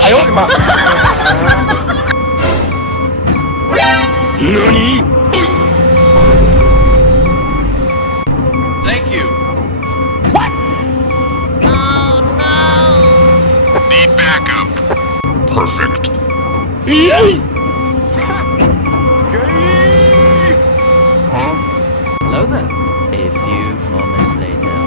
哎呦我的妈！何？ Thank you. Need backup. Perfect. Hello there. A few moments later.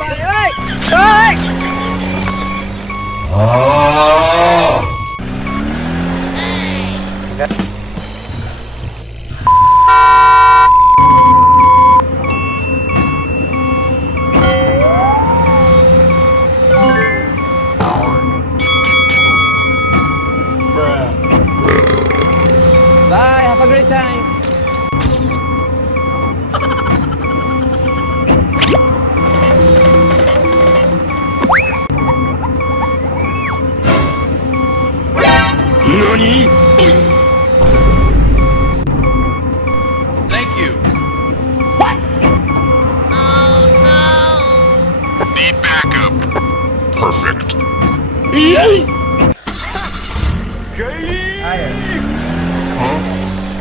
Bạn ơi! Ơi! Bye, have a great time. Nani? Thank you. What? Oh no! Need backup. Perfect.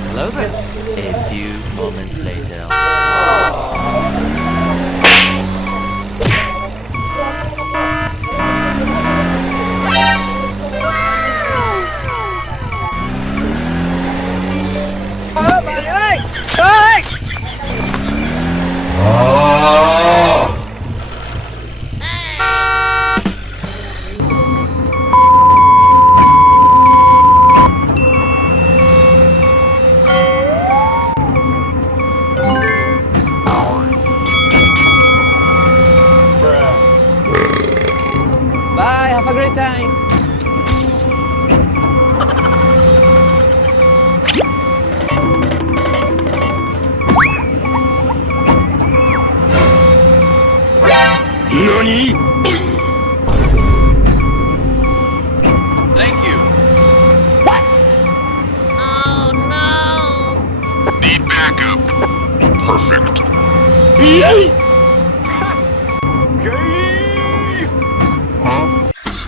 Hello there. A few moments later. Bạn ơi! Ơi! Bye, have a great time. Nani? Thank you. What? Oh no! Need backup. Perfect.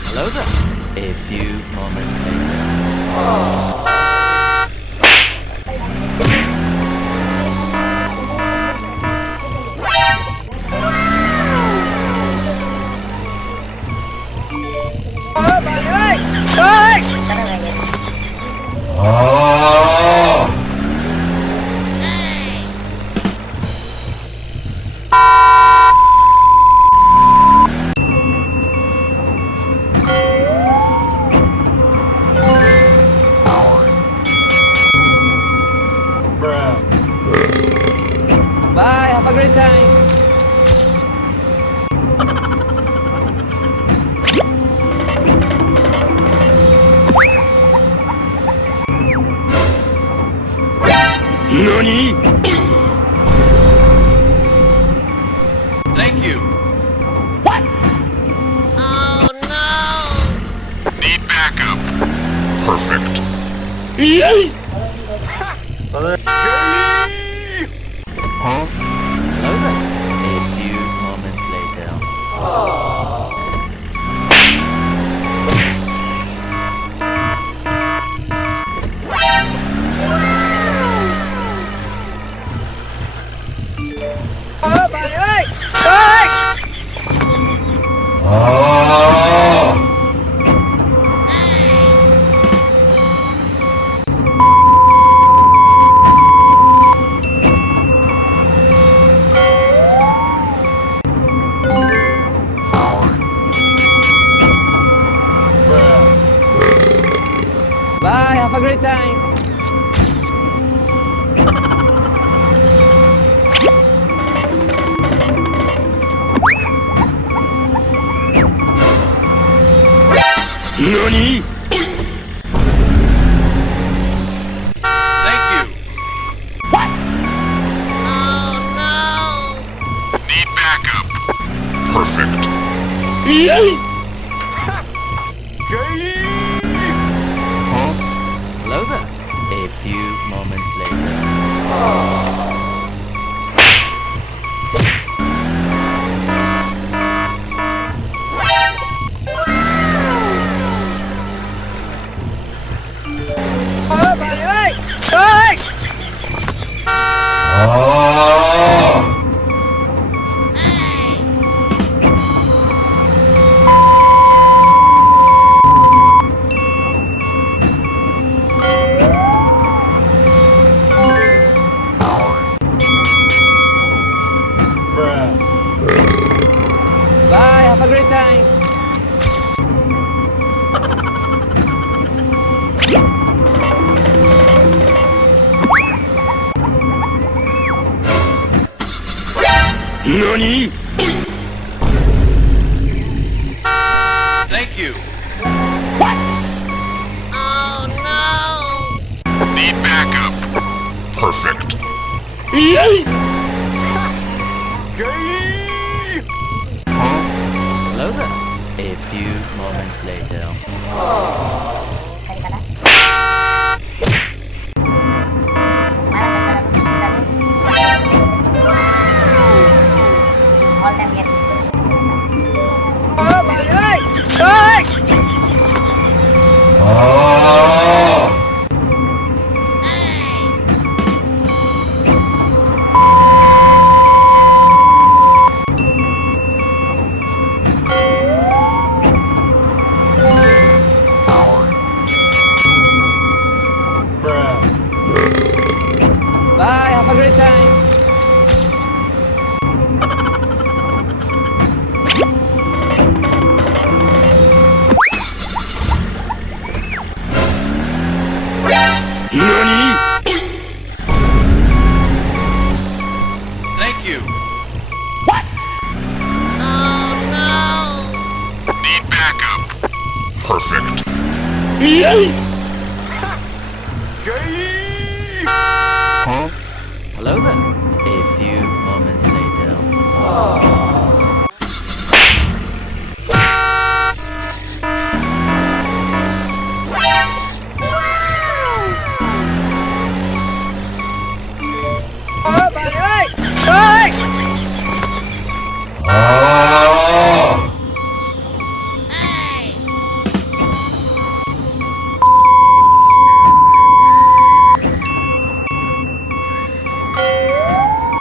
Hello there. A few moments later. Bạn ơi! Ơi! Bye, have a great time. Nani? Thank you. What? Oh no! Need backup. Perfect. Hello there. A few moments later. Bạn ơi! Ơi! Bye, have a great time. Nani? Thank you. What? Oh no! Need backup. Perfect. Hello there. few moments later. Ơ, bà ơi! Ơi! Bye, have a great time. Thank you. Oh no! Need backup. Perfect. Hello there. A few moments later. Ơ, bà ơi! Ơi! Bye, have a great time. Thank you. What? Oh no! Need backup. Perfect. Hello there. A few moments later. Ơ, bà ơi! Ơi!